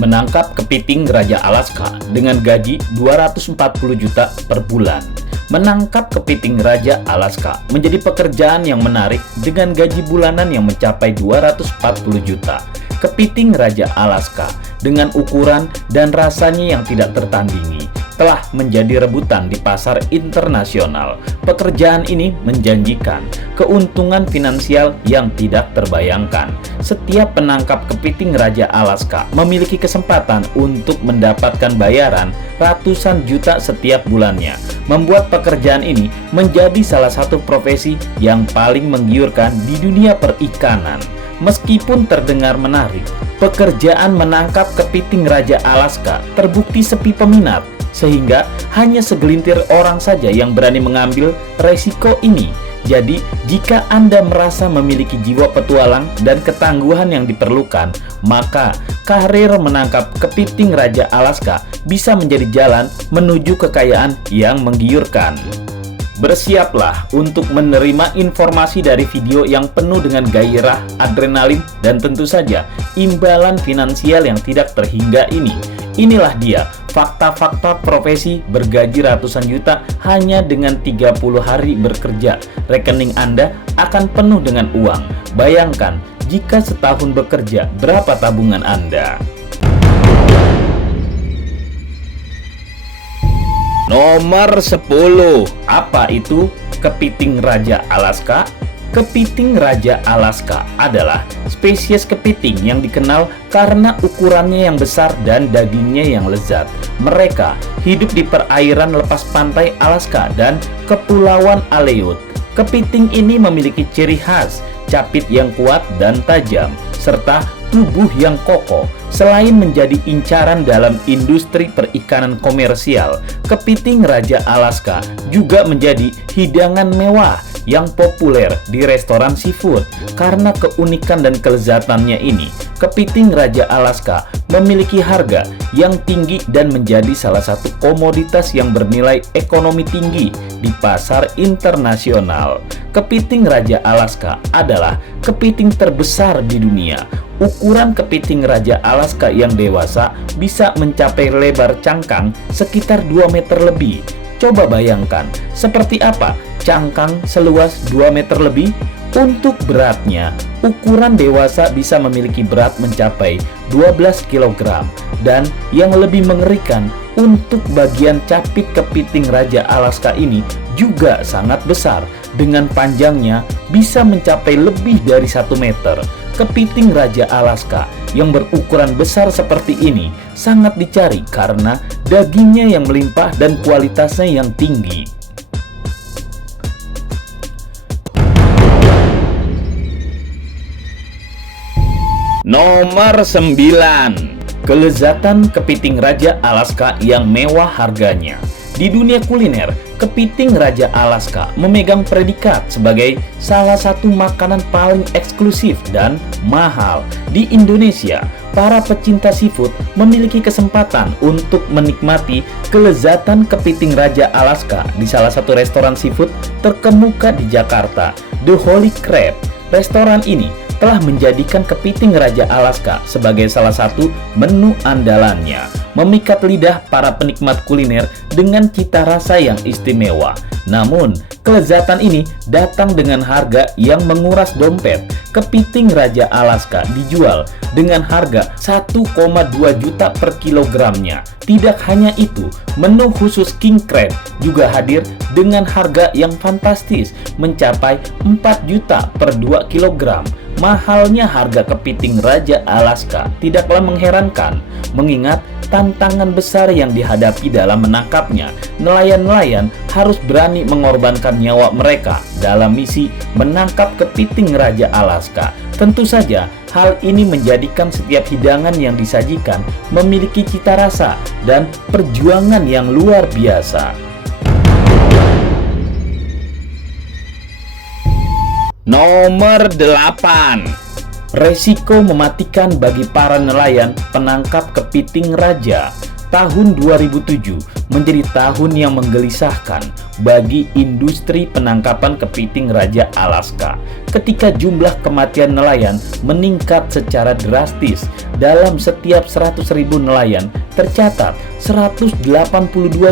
menangkap kepiting Raja Alaska dengan gaji 240 juta per bulan. Menangkap kepiting Raja Alaska menjadi pekerjaan yang menarik dengan gaji bulanan yang mencapai 240 juta. Kepiting Raja Alaska dengan ukuran dan rasanya yang tidak tertandingi telah menjadi rebutan di pasar internasional. Pekerjaan ini menjanjikan keuntungan finansial yang tidak terbayangkan. Setiap penangkap kepiting Raja Alaska memiliki kesempatan untuk mendapatkan bayaran ratusan juta setiap bulannya, membuat pekerjaan ini menjadi salah satu profesi yang paling menggiurkan di dunia perikanan. Meskipun terdengar menarik, pekerjaan menangkap kepiting Raja Alaska terbukti sepi peminat, sehingga hanya segelintir orang saja yang berani mengambil resiko ini. Jadi, jika Anda merasa memiliki jiwa petualang dan ketangguhan yang diperlukan, maka karir menangkap kepiting Raja Alaska bisa menjadi jalan menuju kekayaan yang menggiurkan. Bersiaplah untuk menerima informasi dari video yang penuh dengan gairah, adrenalin, dan tentu saja imbalan finansial yang tidak terhingga ini. Inilah dia fakta-fakta profesi bergaji ratusan juta hanya dengan 30 hari bekerja. Rekening Anda akan penuh dengan uang. Bayangkan, jika setahun bekerja, berapa tabungan Anda? Nomor 10. Apa itu kepiting Raja Alaska? Kepiting Raja Alaska adalah spesies kepiting yang dikenal karena ukurannya yang besar dan dagingnya yang lezat. Mereka hidup di perairan lepas pantai Alaska dan Kepulauan Aleut. Kepiting ini memiliki ciri khas, capit yang kuat dan tajam, serta tubuh yang kokoh. Selain menjadi incaran dalam industri perikanan komersial, kepiting Raja Alaska juga menjadi hidangan mewah yang populer di restoran seafood. Karena keunikan dan kelezatannya ini, kepiting Raja Alaska memiliki harga yang tinggi dan menjadi salah satu komoditas yang bernilai ekonomi tinggi di pasar internasional. Kepiting Raja Alaska adalah kepiting terbesar di dunia. Ukuran kepiting Raja Alaska yang dewasa bisa mencapai lebar cangkang sekitar 2 meter lebih. Coba bayangkan, seperti apa cangkang seluas 2 meter lebih? Untuk beratnya, ukuran dewasa bisa memiliki berat mencapai 12 kg. Dan yang lebih mengerikan, untuk bagian capit kepiting Raja Alaska ini juga sangat besar. Dengan panjangnya bisa mencapai lebih dari 1 meter. Kepiting Raja Alaska yang berukuran besar seperti ini sangat dicari karena dagingnya yang melimpah dan kualitasnya yang tinggi. Nomor 9. Kelezatan kepiting Raja Alaska yang mewah harganya. Di dunia kuliner, kepiting Raja Alaska memegang predikat sebagai salah satu makanan paling eksklusif dan mahal. Di Indonesia, para pecinta seafood memiliki kesempatan untuk menikmati kelezatan kepiting Raja Alaska di salah satu restoran seafood terkemuka di Jakarta, The Holy Crab. Restoran ini telah menjadikan kepiting Raja Alaska sebagai salah satu menu andalannya, memikat lidah para penikmat kuliner dengan cita rasa yang istimewa. Namun, kelezatan ini datang dengan harga yang menguras dompet. Kepiting Raja Alaska dijual dengan harga 1,2 juta per kilogramnya. Tidak hanya itu, menu khusus King Crab juga hadir dengan harga yang fantastis, mencapai 4 juta per 2 kilogram. Mahalnya harga kepiting Raja Alaska tidaklah mengherankan, mengingat tantangan besar yang dihadapi dalam menangkapnya. Nelayan-nelayan harus berani mengorbankan nyawa mereka dalam misi menangkap kepiting Raja Alaska. Tentu saja, hal ini menjadikan setiap hidangan yang disajikan memiliki cita rasa dan perjuangan yang luar biasa. Nomor 8. Resiko mematikan bagi para nelayan penangkap kepiting raja. Tahun 2007 menjadi tahun yang menggelisahkan bagi industri penangkapan kepiting Raja Alaska ketika jumlah kematian nelayan meningkat secara drastis dalam setiap 100.000 nelayan tercatat 182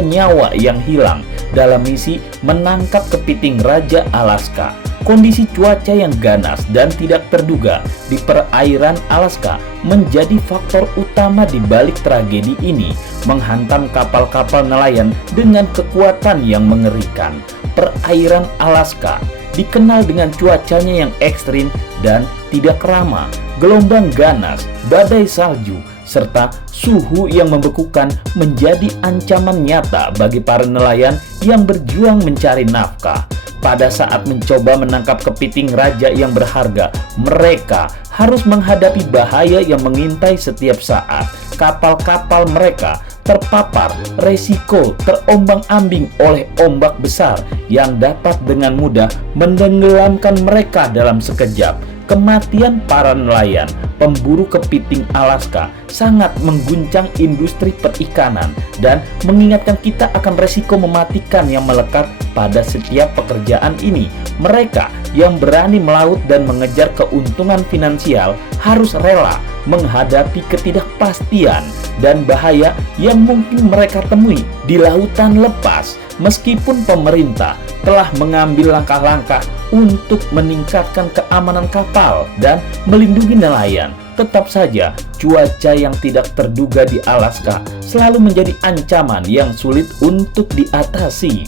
nyawa yang hilang dalam misi menangkap kepiting Raja Alaska. Kondisi cuaca yang ganas dan tidak terduga di perairan Alaska menjadi faktor utama di balik tragedi ini, menghantam kapal-kapal nelayan dengan kekuatan yang mengerikan. Perairan Alaska dikenal dengan cuacanya yang ekstrim dan tidak ramah, gelombang ganas, badai salju, serta suhu yang membekukan menjadi ancaman nyata bagi para nelayan yang berjuang mencari nafkah. Pada saat mencoba menangkap kepiting raja yang berharga, mereka harus menghadapi bahaya yang mengintai setiap saat. Kapal-kapal mereka terpapar resiko terombang-ambing oleh ombak besar yang dapat dengan mudah menenggelamkan mereka dalam sekejap. Kematian para nelayan pemburu kepiting Alaska sangat mengguncang industri perikanan dan mengingatkan kita akan resiko mematikan yang melekat pada setiap pekerjaan ini. Mereka yang berani melaut dan mengejar keuntungan finansial harus rela menghadapi ketidakpastian dan bahaya yang mungkin mereka temui di lautan lepas. Meskipun pemerintah telah mengambil langkah-langkah untuk meningkatkan keamanan kapal dan melindungi nelayan, tetap saja cuaca yang tidak terduga di Alaska selalu menjadi ancaman yang sulit untuk diatasi.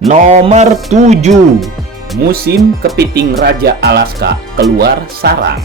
Nomor 7. Musim kepiting Raja Alaska keluar sarang.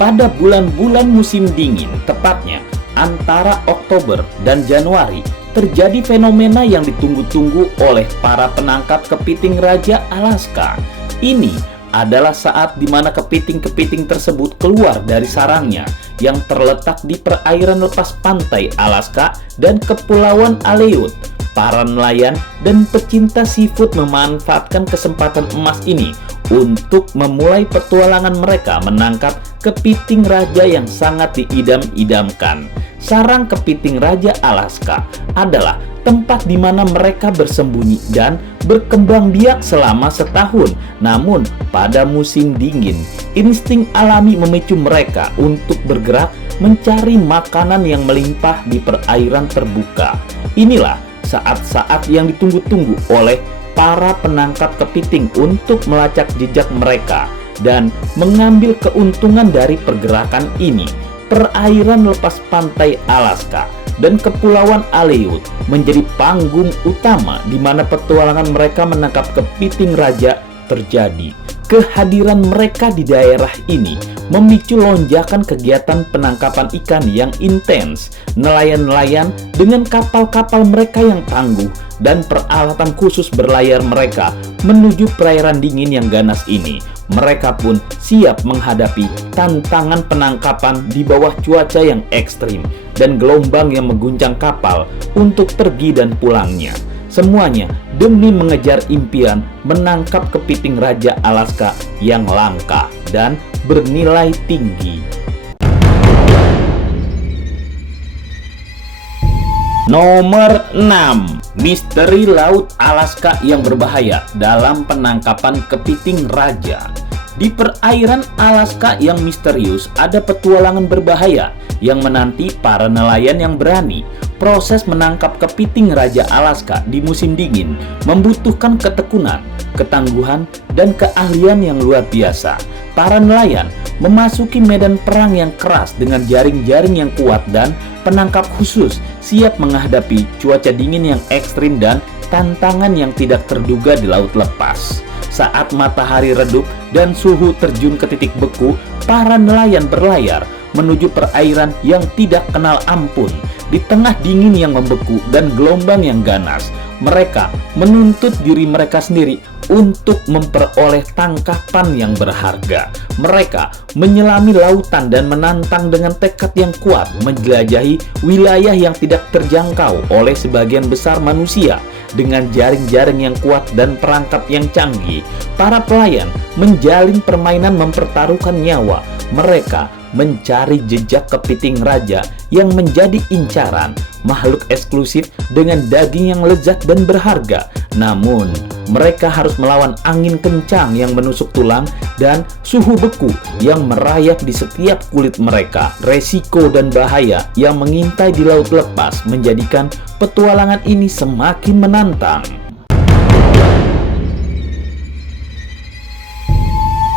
Pada bulan-bulan musim dingin, tepatnya antara Oktober dan Januari, terjadi fenomena yang ditunggu-tunggu oleh para penangkap kepiting Raja Alaska. Ini adalah saat di mana kepiting-kepiting tersebut keluar dari sarangnya yang terletak di perairan lepas pantai Alaska dan Kepulauan Aleut. Para nelayan dan pecinta seafood memanfaatkan kesempatan emas ini untuk memulai petualangan mereka menangkap kepiting raja yang sangat diidam-idamkan. Sarang kepiting Raja Alaska adalah tempat di mana mereka bersembunyi dan berkembang biak selama setahun. Namun, pada musim dingin, insting alami memicu mereka untuk bergerak mencari makanan yang melimpah di perairan terbuka. Inilah saat-saat yang ditunggu-tunggu oleh para penangkap kepiting untuk melacak jejak mereka dan mengambil keuntungan dari pergerakan ini. Perairan lepas pantai Alaska dan Kepulauan Aleut menjadi panggung utama di mana petualangan mereka menangkap kepiting raja terjadi. Kehadiran mereka di daerah ini memicu lonjakan kegiatan penangkapan ikan yang intens. Nelayan-nelayan dengan kapal-kapal mereka yang tangguh dan peralatan khusus berlayar mereka menuju perairan dingin yang ganas ini. Mereka pun siap menghadapi tantangan penangkapan di bawah cuaca yang ekstrim dan gelombang yang mengguncang kapal untuk pergi dan pulangnya. Semuanya demi mengejar impian menangkap kepiting Raja Alaska yang langka dan bernilai tinggi. Nomor 6. Misteri Laut Alaska yang berbahaya dalam penangkapan kepiting raja. Di perairan Alaska yang misterius ada petualangan berbahaya yang menanti para nelayan yang berani. Proses menangkap kepiting Raja Alaska di musim dingin membutuhkan ketekunan, ketangguhan, dan keahlian yang luar biasa. Para nelayan memasuki medan perang yang keras dengan jaring-jaring yang kuat dan penangkap khusus, siap menghadapi cuaca dingin yang ekstrim dan tantangan yang tidak terduga di laut lepas. Saat matahari redup dan suhu terjun ke titik beku, para nelayan berlayar menuju perairan yang tidak kenal ampun. Di tengah dingin yang membeku dan gelombang yang ganas, mereka menuntut diri mereka sendiri untuk memperoleh tangkapan yang berharga. Mereka menyelami lautan dan menantang dengan tekad yang kuat menjelajahi wilayah yang tidak terjangkau oleh sebagian besar manusia. Dengan jaring-jaring yang kuat dan perangkap yang canggih, para pelayan menjalin permainan mempertaruhkan nyawa. Mereka mencari jejak kepiting raja yang menjadi incaran, makhluk eksklusif dengan daging yang lezat dan berharga. Namun, mereka harus melawan angin kencang yang menusuk tulang dan suhu beku yang merayap di setiap kulit mereka. Resiko dan bahaya yang mengintai di laut lepas menjadikan petualangan ini semakin menantang.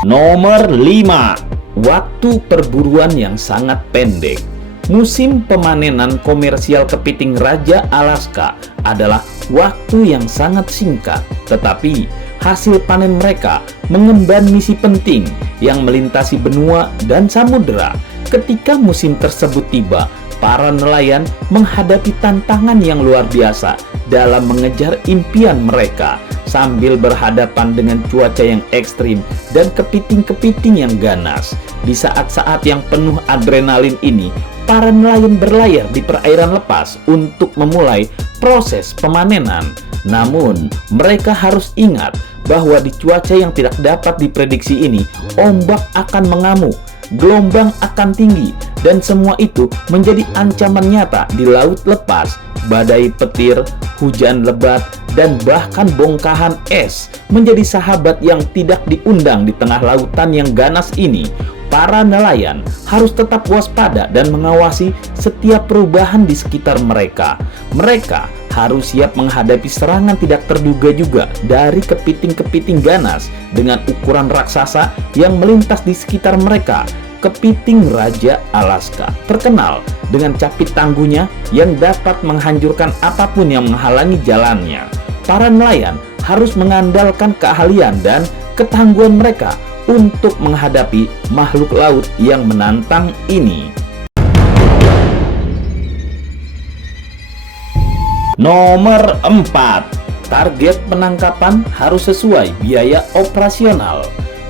Nomor 5. Waktu perburuan yang sangat pendek. Musim pemanenan komersial kepiting raja Alaska adalah waktu yang sangat singkat, tetapi hasil panen mereka mengemban misi penting yang melintasi benua dan samudera. Ketika musim tersebut tiba, para nelayan menghadapi tantangan yang luar biasa dalam mengejar impian mereka sambil berhadapan dengan cuaca yang ekstrim dan kepiting-kepiting yang ganas. Di saat-saat yang penuh adrenalin ini, para nelayan berlayar di perairan lepas untuk memulai proses pemanenan. Namun, mereka harus ingat bahwa di cuaca yang tidak dapat diprediksi ini, ombak akan mengamuk, gelombang akan tinggi, dan semua itu menjadi ancaman nyata di laut lepas. Badai petir, hujan lebat, dan bahkan bongkahan es menjadi sahabat yang tidak diundang di tengah lautan yang ganas ini. Para nelayan harus tetap waspada dan mengawasi setiap perubahan di sekitar mereka. Mereka harus siap menghadapi serangan tidak terduga juga dari kepiting-kepiting ganas dengan ukuran raksasa yang melintas di sekitar mereka. Kepiting raja Alaska terkenal dengan capit tangguhnya yang dapat menghancurkan apapun yang menghalangi jalannya. Para nelayan harus mengandalkan keahlian dan ketangguhan mereka untuk menghadapi makhluk laut yang menantang ini. Nomor 4. Target penangkapan harus sesuai biaya operasional.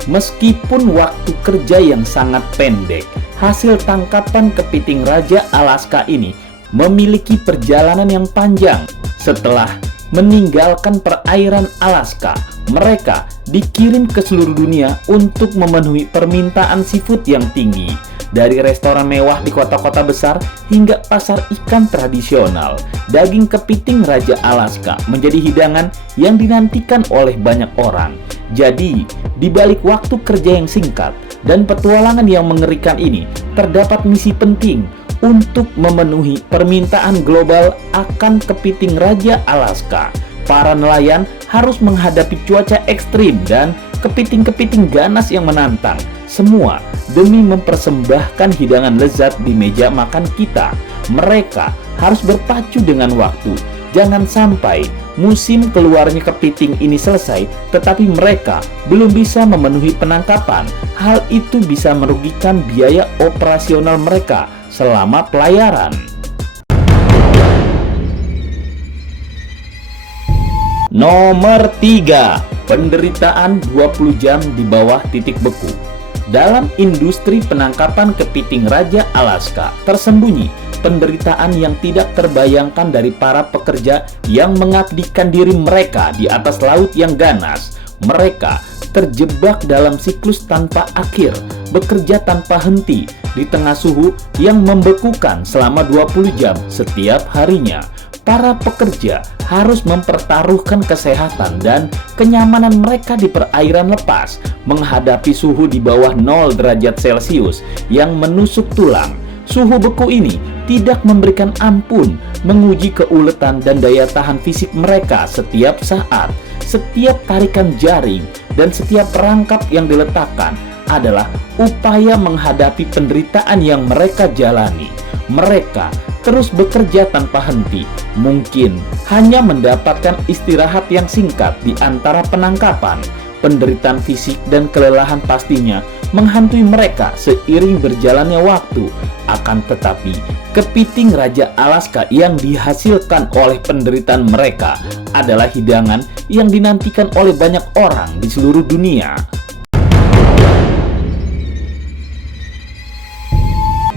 Meskipun waktu kerja yang sangat pendek, hasil tangkapan kepiting raja Alaska ini memiliki perjalanan yang panjang. Setelah meninggalkan perairan Alaska, mereka dikirim ke seluruh dunia untuk memenuhi permintaan seafood yang tinggi. Dari restoran mewah di kota-kota besar hingga pasar ikan tradisional, daging kepiting raja Alaska menjadi hidangan yang dinantikan oleh banyak orang. Jadi, di balik waktu kerja yang singkat dan petualangan yang mengerikan ini, terdapat misi penting untuk memenuhi permintaan global akan kepiting raja Alaska. Para nelayan harus menghadapi cuaca ekstrim dan kepiting-kepiting ganas yang menantang, semua demi mempersembahkan hidangan lezat di meja makan kita. Mereka harus berpacu dengan waktu. Jangan sampai musim keluarnya kepiting ini selesai, tetapi mereka belum bisa memenuhi penangkapan. Hal itu bisa merugikan biaya operasional mereka selama pelayaran. Nomor 3. Penderitaan 20 jam di bawah titik beku. Dalam industri penangkapan kepiting raja Alaska, tersembunyi penderitaan yang tidak terbayangkan dari para pekerja yang mengabdikan diri mereka di atas laut yang ganas. Mereka terjebak dalam siklus tanpa akhir, bekerja tanpa henti di tengah suhu yang membekukan selama 20 jam setiap harinya. Para pekerja harus mempertaruhkan kesehatan dan kenyamanan mereka di perairan lepas, menghadapi suhu di bawah 0 derajat Celcius yang menusuk tulang. Suhu beku ini tidak memberikan ampun, menguji keuletan dan daya tahan fisik mereka setiap saat. Setiap tarikan jaring dan setiap perangkap yang diletakkan adalah upaya menghadapi penderitaan yang mereka jalani. Mereka terus bekerja tanpa henti, mungkin hanya mendapatkan istirahat yang singkat di antara penangkapan. Penderitaan fisik dan kelelahan pastinya menghantui mereka seiring berjalannya waktu. Akan tetapi, kepiting raja Alaska yang dihasilkan oleh penderitaan mereka adalah hidangan yang dinantikan oleh banyak orang di seluruh dunia.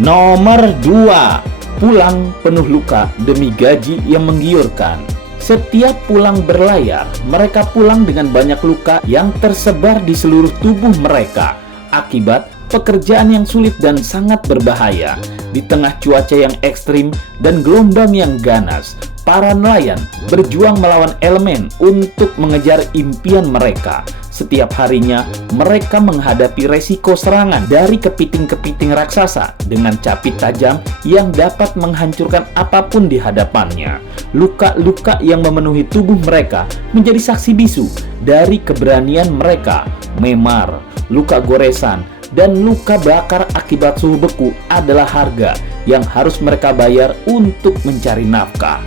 Nomor 2. Pulang penuh luka demi gaji yang menggiurkan. Setiap pulang berlayar, mereka pulang dengan banyak luka yang tersebar di seluruh tubuh mereka akibat pekerjaan yang sulit dan sangat berbahaya. Di tengah cuaca yang ekstrim dan gelombang yang ganas, para nelayan berjuang melawan elemen untuk mengejar impian mereka. Setiap harinya, mereka menghadapi resiko serangan dari kepiting-kepiting raksasa dengan capit tajam yang dapat menghancurkan apapun di hadapannya. Luka-luka yang memenuhi tubuh mereka menjadi saksi bisu dari keberanian mereka. Memar, luka goresan, dan luka bakar akibat suhu beku adalah harga yang harus mereka bayar untuk mencari nafkah.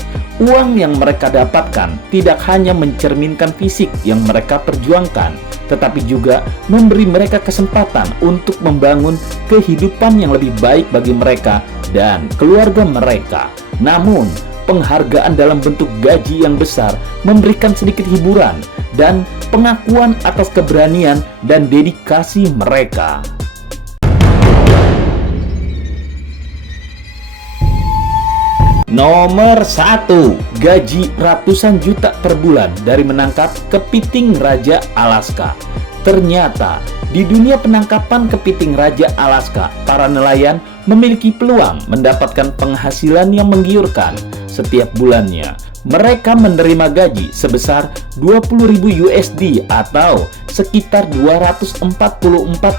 Uang yang mereka dapatkan tidak hanya mencerminkan fisik yang mereka perjuangkan, tetapi juga memberi mereka kesempatan untuk membangun kehidupan yang lebih baik bagi mereka dan keluarga mereka. Namun, penghargaan dalam bentuk gaji yang besar memberikan sedikit hiburan dan pengakuan atas keberanian dan dedikasi mereka. Nomor 1, gaji ratusan juta per bulan dari menangkap kepiting Raja Alaska. Ternyata, di dunia penangkapan kepiting Raja Alaska, para nelayan memiliki peluang mendapatkan penghasilan yang menggiurkan setiap bulannya. Mereka menerima gaji sebesar 20.000 USD atau sekitar 244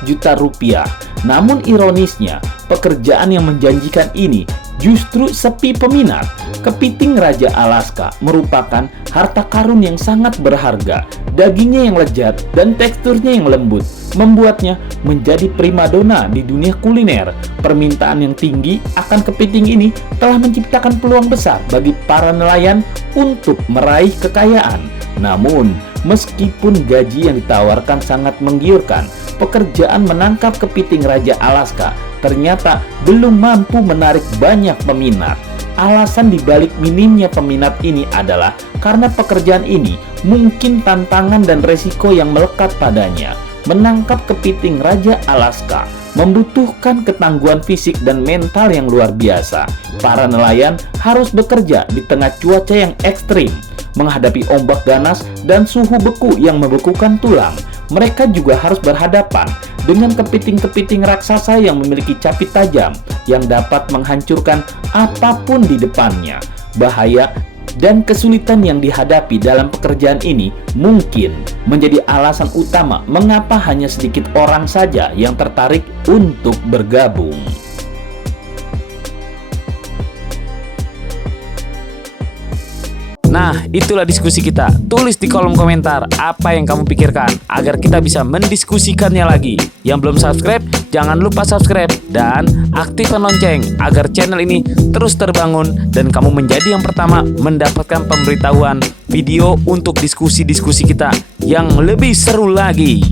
juta rupiah. Namun ironisnya, pekerjaan yang menjanjikan ini justru sepi peminat. Kepiting Raja Alaska merupakan harta karun yang sangat berharga. Dagingnya yang lezat dan teksturnya yang lembut membuatnya menjadi primadona di dunia kuliner. Permintaan yang tinggi akan kepiting ini telah menciptakan peluang besar bagi para nelayan untuk meraih kekayaan. Namun, meskipun gaji yang ditawarkan sangat menggiurkan, pekerjaan menangkap kepiting Raja Alaska ternyata belum mampu menarik banyak peminat. Alasan dibalik minimnya peminat ini adalah karena pekerjaan ini mungkin tantangan dan resiko yang melekat padanya. Menangkap kepiting Raja Alaska membutuhkan ketangguhan fisik dan mental yang luar biasa. Para nelayan harus bekerja di tengah cuaca yang ekstrim, menghadapi ombak ganas dan suhu beku yang membekukan tulang. Mereka juga harus berhadapan dengan kepiting-kepiting raksasa yang memiliki capit tajam yang dapat menghancurkan apapun di depannya. Bahaya dan kesulitan yang dihadapi dalam pekerjaan ini mungkin menjadi alasan utama mengapa hanya sedikit orang saja yang tertarik untuk bergabung. Nah, itulah diskusi kita. Tulis di kolom komentar apa yang kamu pikirkan agar kita bisa mendiskusikannya lagi. Yang belum subscribe, jangan lupa subscribe dan aktifkan lonceng agar channel ini terus terbangun dan kamu menjadi yang pertama mendapatkan pemberitahuan video untuk diskusi-diskusi kita yang lebih seru lagi.